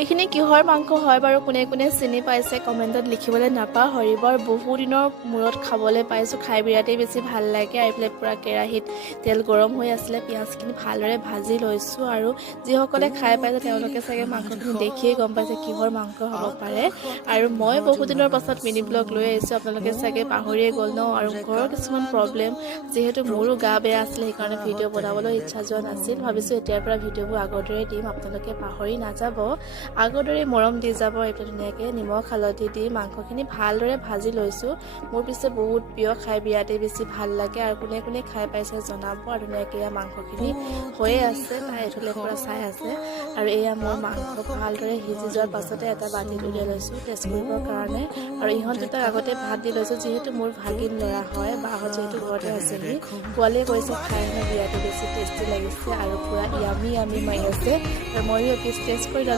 এইখিনি কিহৰ মাংস হয় বাৰু কোনে কোনে চিনি পাইছে কমেণ্টত লিখিবলৈ নাপাহৰিব। আৰু বহু দিনৰ মূৰত খাবলৈ পাইছোঁ, খাই বিৰাটেই বেছি ভাল লাগে। আৰু এইফালে পূৰা কেৰাহীত তেল গৰম হৈ আছিলে, পিঁয়াজখিনি ভালদৰে ভাজি লৈছোঁ। আৰু যিসকলে খাই পাইছে তেওঁলোকে চাগে মাংসখিনি দেখিয়েই গম পাইছে কিহৰ মাংস হ'ব পাৰে। আৰু মই বহুত দিনৰ পাছত মিনি ব্লগ লৈ আহিছোঁ, আপোনালোকে চাগে পাহৰিয়ে গ'ল ন। আৰু ঘৰৰ কিছুমান প্ৰব্লেম, যিহেতু মোৰো গা বেয়া আছিলে সেইকাৰণে ভিডিঅ' বনাবলৈ ইচ্ছা যোৱা নাছিল। ভাবিছোঁ এতিয়াৰ পৰা ভিডিঅ'বোৰ আগৰ দৰে দিম, আপোনালোকে পাহৰি নাযাব, আগৰ দৰে মৰম দি যাব। এতিয়া ধুনীয়াকৈ নিমখ হালধি দি মাংসখিনি ভালদৰে ভাজি লৈছোঁ। মোৰ পিছে বহুত প্ৰিয়, খাই বিৰাটেই বেছি ভাল লাগে। আৰু কোনে কোনে খাই পাইছে জনাব। আৰু ধুনীয়াকৈ এয়া মাংসখিনি হৈয়ে আছে, তাই এইফালে পৰা চাই আছে। আৰু এয়া মোৰ মাংস ভালদৰে সিজি যোৱাৰ পাছতে এটা বাতিত উলিয়াই লৈছোঁ টেষ্ট কৰিবৰ কাৰণে। আৰু ইহঁত দুটাক আগতে ভাত দি লৈছোঁ, যিহেতু মোৰ ভাগিন ল'ৰা হয়, বাহঁত যিহেতু ঘৰতে আছেহি। পোৱালীয়ে কৈছে খাই হেনো বিৰাটেই বেছি টেষ্টি লাগিছে আৰু পূৰা য়ামি য়ামি মাৰি আছে। আৰু ময়ো টেষ্ট কৰি ল'লোঁ।